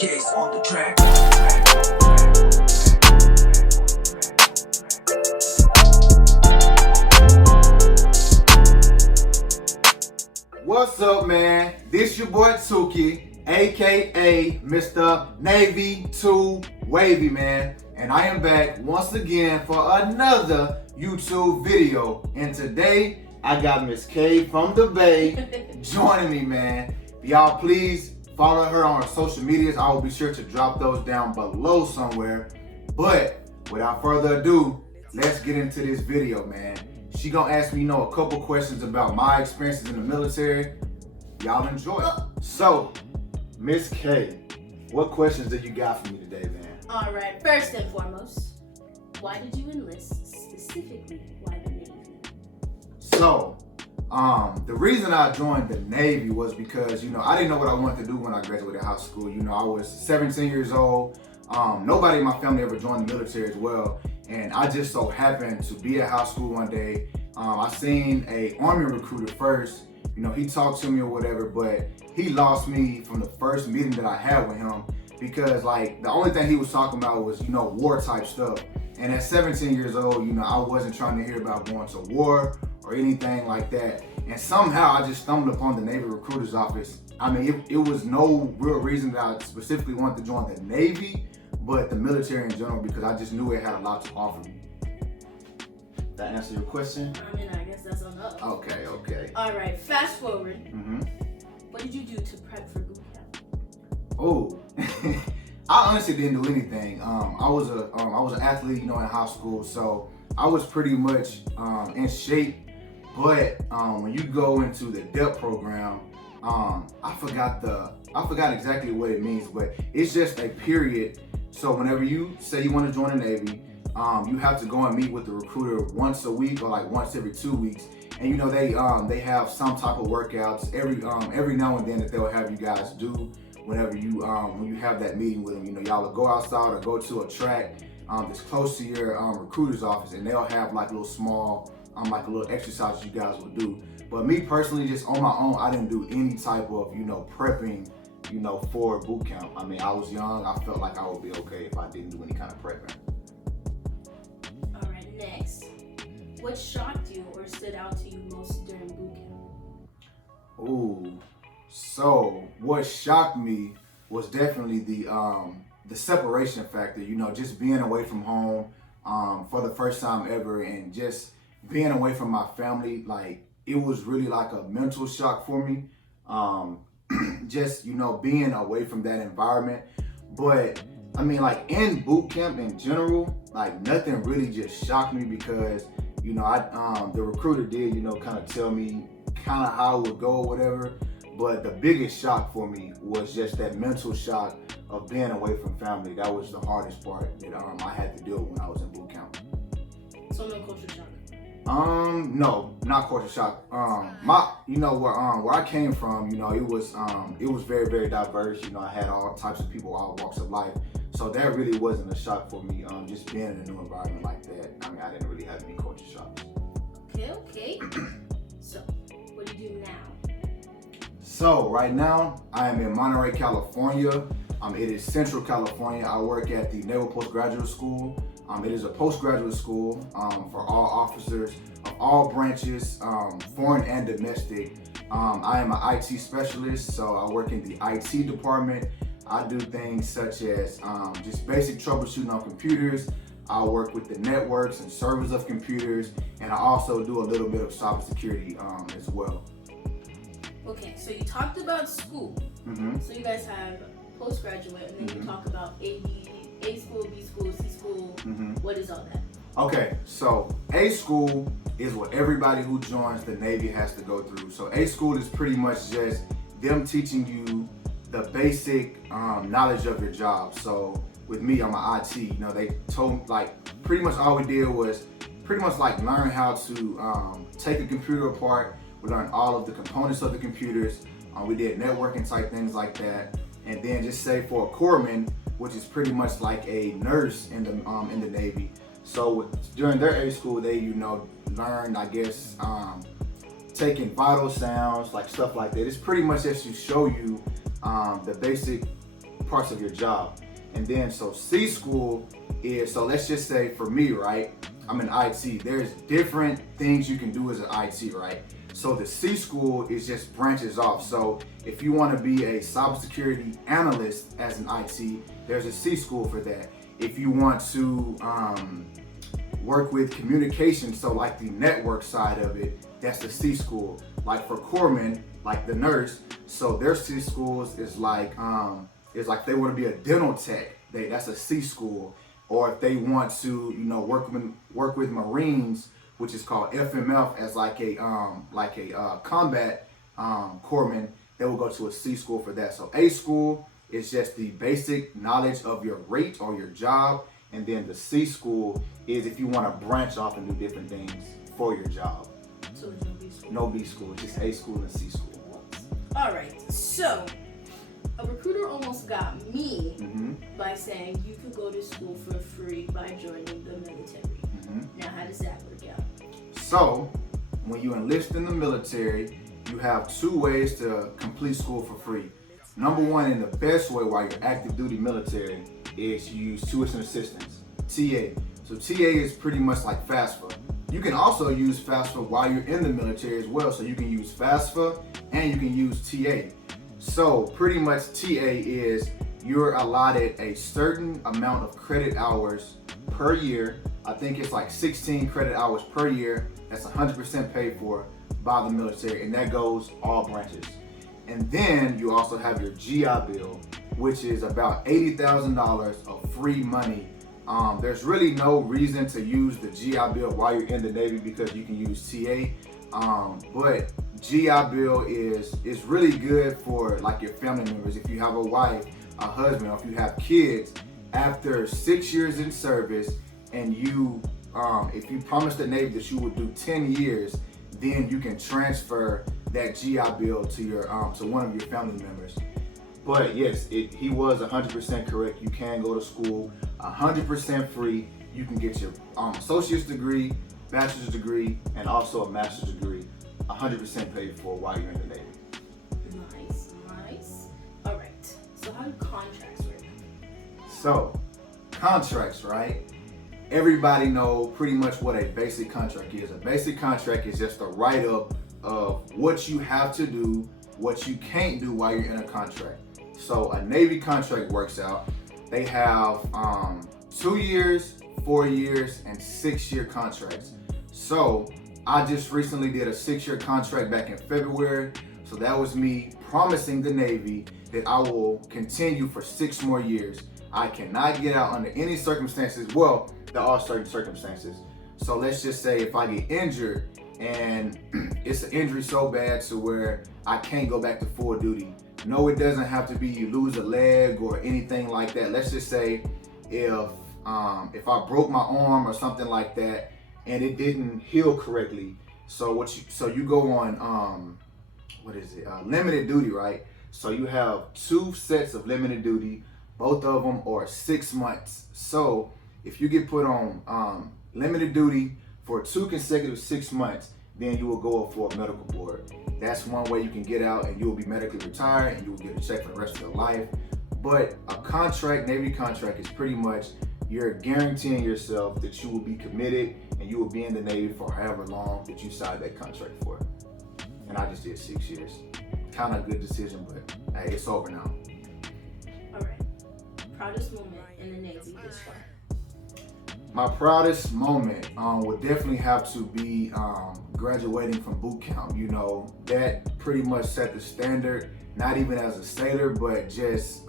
Gates on the track. What's up, man? This your boy Tuki, aka Mr. Navy 2 Wavy, man. And I am back once again for another YouTube video. And today I got Miss K from the Bay joining me, man. Y'all please follow her on her social medias. I will be sure to drop those down below somewhere. But without further ado, let's get into this video, man. She gonna ask me, a couple questions about my experiences in the military. Y'all enjoy. So, Miss K, what questions do you got for me today, man? All right. First and foremost, why did you enlist? Specifically, why the Navy? So, the reason I joined the Navy was because, I didn't know what I wanted to do when I graduated high school. I was 17 years old. Nobody in my family ever joined the military as well. And I just so happened to be at high school one day. I seen a Army recruiter first. He talked to me or whatever, but he lost me from the first meeting that I had with him because the only thing he was talking about was, war type stuff. And at 17 years old, I wasn't trying to hear about going to war or anything like that. And somehow I just stumbled upon the Navy recruiter's office. I mean, it was no real reason that I specifically wanted to join the Navy, but the military in general, because I just knew it had a lot to offer me. Did that answer your question? I mean, I guess that's enough. Okay. All right, fast forward. What did you do to prep for boot camp? Oh, I honestly didn't do anything. I was an athlete, in high school, so I was pretty much in shape. But when you go into the DEP program, I forgot exactly what it means, but it's just a period. So whenever you say you want to join the Navy, you have to go and meet with the recruiter once a week or once every 2 weeks. And they have some type of workouts every now and then that they'll have you guys do whenever when you have that meeting with them. Y'all will go outside or go to a track that's close to your recruiter's office, and they'll have little small a little exercises you guys will do. But me personally, just on my own, I didn't do any type of prepping for boot camp. I mean, I was young. I felt like I would be okay if I didn't do any kind of prepping. All right, next. What shocked you or stood out to you most during boot camp? Ooh, so what shocked me was definitely the separation factor. Just being away from home for the first time ever, and just being away from my family. It was really a mental shock for me. Just being away from that environment. But I mean, in boot camp in general, nothing really just shocked me because the recruiter did kind of tell me kind of how it would go or whatever. But the biggest shock for me was just that mental shock of being away from family. That was the hardest part that I had to deal with when I was in boot camp. So no culture shock. No, not culture shock. Where I came from, it was very, very diverse. I had all types of people, all walks of life. So that really wasn't a shock for me. Just being in a new environment like that. I mean, I didn't really have any culture shocks. Okay. So, what do you do now? So right now, I am in Monterey, California. It is Central California. I work at the Naval Postgraduate School. It is a postgraduate school for all officers of all branches, foreign and domestic. I am an IT specialist, so I work in the IT department. I do things such as just basic troubleshooting on computers. I work with the networks and servers of computers, and I also do a little bit of cybersecurity as well. Okay, so you talked about school. So you guys have postgraduate, and then you talk about A school, B school, C school. What is all that? Okay, so A school is what everybody who joins the Navy has to go through. So A school is pretty much just them teaching you the basic knowledge of your job. So with me, I'm an IT. They told pretty much all we did was pretty much learn how to take a computer apart. We learned all of the components of the computers. We did networking type things like that. And then just say for a corpsman, which is pretty much like a nurse in the Navy. So during their A school, they learned, I guess, taking vital sounds, stuff like that. It's pretty much just to show you the basic parts of your job. And then so C school is, so let's just say for me, right, I'm in IT. There's different things you can do as an IT, right? So the C school is just branches off. So if you want to be a cybersecurity analyst as an IT, there's a C school for that. If you want to work with communication, so like the network side of it, that's the C school. Like for corpsmen, like the nurse, so their C schools is like they want to be a dental tech. That's a C school. Or if they want to, work with Marines, which is called FMF, as like a combat corpsman, they will go to a C school for that. So A school is just the basic knowledge of your rate or your job, and then the C school is if you want to branch off and do different things for your job. So there's no B school? No B school, just A school and C school. All right, so a recruiter almost got me by saying you could go to school for free by joining the military. Now, how does that work out? So, when you enlist in the military, you have two ways to complete school for free. Number one, and the best way while you're active duty military, is you use tuition assistance, TA. So TA is pretty much like FAFSA. You can also use FAFSA while you're in the military as well. So you can use FAFSA and you can use TA. So pretty much TA is you're allotted a certain amount of credit hours per year. I think it's like 16 credit hours per year. That's 100% paid for by the military, and that goes all branches. And then you also have your GI Bill, which is about $80,000 of free money. There's really no reason to use the GI Bill while you're in the Navy because you can use TA. But GI Bill is really good for like your family members. If you have a wife, a husband, or if you have kids, after 6 years in service, and you, if you promised the Navy that you would do 10 years, then you can transfer that GI Bill to your to one of your family members. But yes, he was 100% correct. You can go to school 100% free. You can get your associate's degree, bachelor's degree, and also a master's degree 100% paid for while you're in the Navy. Nice. All right. So how do contracts work? So, contracts, right? Everybody know pretty much what a basic contract is. A basic contract is just a write-up of what you have to do, what you can't do while you're in a contract. So a Navy contract works out. They have 2 years, 4 years, and 6-year contracts. So I just recently did a 6-year contract back in February. So that was me promising the Navy that I will continue for 6 more years. I cannot get out under any circumstances. Well, there are certain circumstances. So let's just say if I get injured and it's an injury so bad to where I can't go back to full duty. No, it doesn't have to be you lose a leg or anything like that. Let's just say if I broke my arm or something like that and it didn't heal correctly. So you go on limited duty, right? So you have 2 sets of limited duty. Both of them are 6 months. So if you get put on limited duty for 2 consecutive 6 months, then you will go up for a medical board. That's one way you can get out and you will be medically retired and you will get a check for the rest of your life. But a contract, Navy contract, is pretty much you're guaranteeing yourself that you will be committed and you will be in the Navy for however long that you signed that contract for. And I just did 6 years. Kind of a good decision, but hey, it's over now. All right. Proudest moment in the Navy this far? My proudest moment would definitely have to be graduating from boot camp. You know, that pretty much set the standard, not even as a sailor, but just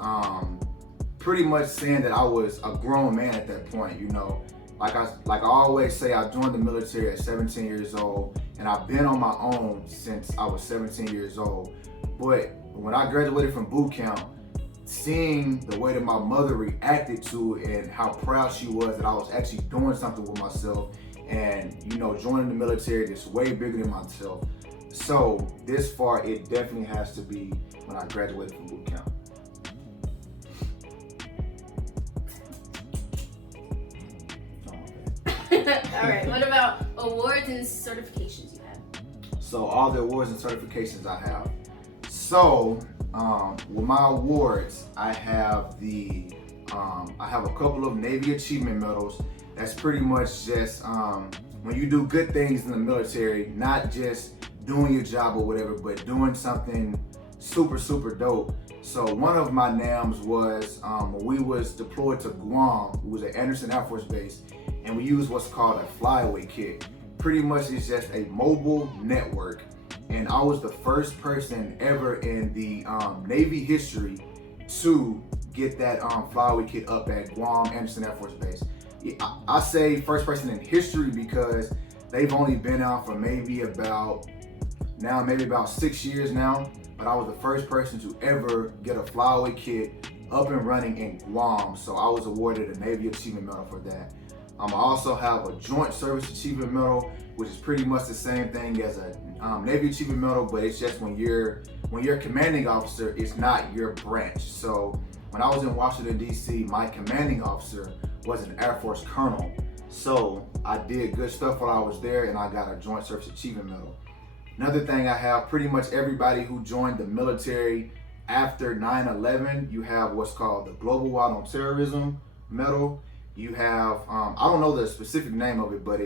pretty much saying that I was a grown man at that point. You know, like I always say, I joined the military at 17 years old, and I've been on my own since I was 17 years old. But when I graduated from boot camp, seeing the way that my mother reacted to it and how proud she was that I was actually doing something with myself, and you know, joining the military is way bigger than myself. So this far, it definitely has to be when I graduated from boot camp. All right. What about awards and certifications you have? So all the awards and certifications I have. So With my awards, I have a couple of Navy Achievement Medals. That's pretty much just when you do good things in the military, not just doing your job or whatever, but doing something super, super dope. So one of my NAMs was when we was deployed to Guam. It was at Anderson Air Force Base, and we used what's called a flyaway kit. Pretty much it's just a mobile network, and I was the first person ever in the Navy history to get that flyaway kit up at Guam Anderson Air Force Base. I say first person in history because they've only been out for maybe about 6 years now, but I was the first person to ever get a flyaway kit up and running in Guam, so I was awarded a Navy Achievement Medal for that. I also have a Joint Service Achievement Medal, which is pretty much the same thing as a Navy Achievement Medal, but it's just when you're a commanding officer, it's not your branch. So when I was in Washington, D.C., my commanding officer was an Air Force colonel. So I did good stuff while I was there, and I got a Joint Service Achievement Medal. Another thing I have, pretty much everybody who joined the military after 9/11, you have what's called the Global War on Terrorism Medal. You have, I don't know the specific name of it, but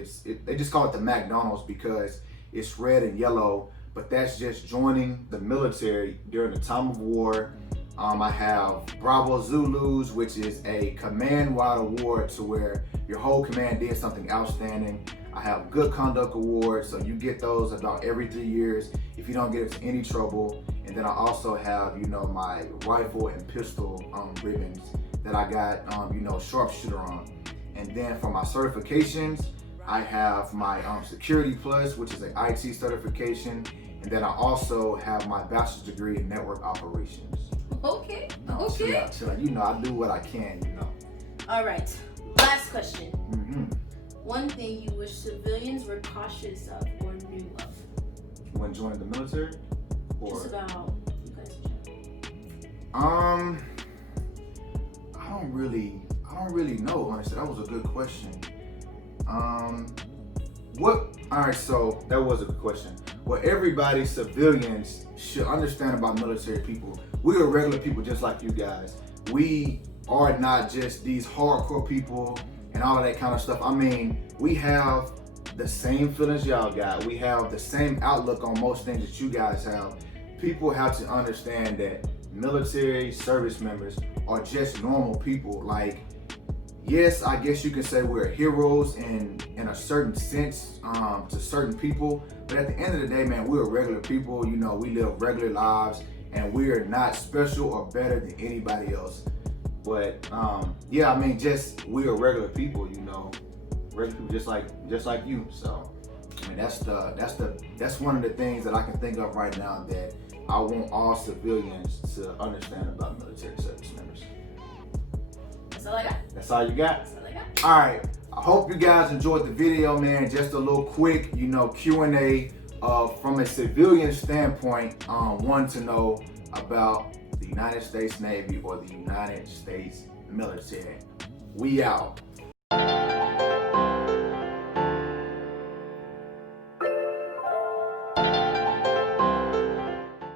they just call it the McDonald's because it's red and yellow, but that's just joining the military during the time of war. I have Bravo Zulus, which is a command-wide award to where your whole command did something outstanding. I have Good Conduct Awards, so you get those about every 3 years if you don't get into any trouble. And then I also have, my rifle and pistol ribbons that I got, sharpshooter on. And then for my certifications, I have my Security Plus, which is an IT certification. And then I also have my bachelor's degree in network operations. Okay. Chill out. I do what I can, All right. Last question. One thing you wish civilians were cautious of or knew of when joining the military, or just about you guys in general? I don't really know. Honestly, that was a good question. So that was a good question. What everybody, civilians, should understand about military people. We are regular people just like you guys. We are not just these hardcore people and all of that kind of stuff. I mean, we have the same feelings y'all got. We have the same outlook on most things that you guys have. People have to understand that military service members are just normal people. Like, yes, I guess you can say we're heroes in a certain sense to certain people, but at the end of the day, man, we're regular people. We live regular lives, and we are not special or better than anybody else. But just we are regular people, regular people just like you. So I mean, that's one of the things that I can think of right now that I want all civilians to understand about military service members. That's all I got. That's all you got? That's all I got. All right. I hope you guys enjoyed the video, man. Just a little quick, Q&A from a civilian standpoint, wanting to know about the United States Navy or the United States military. We out.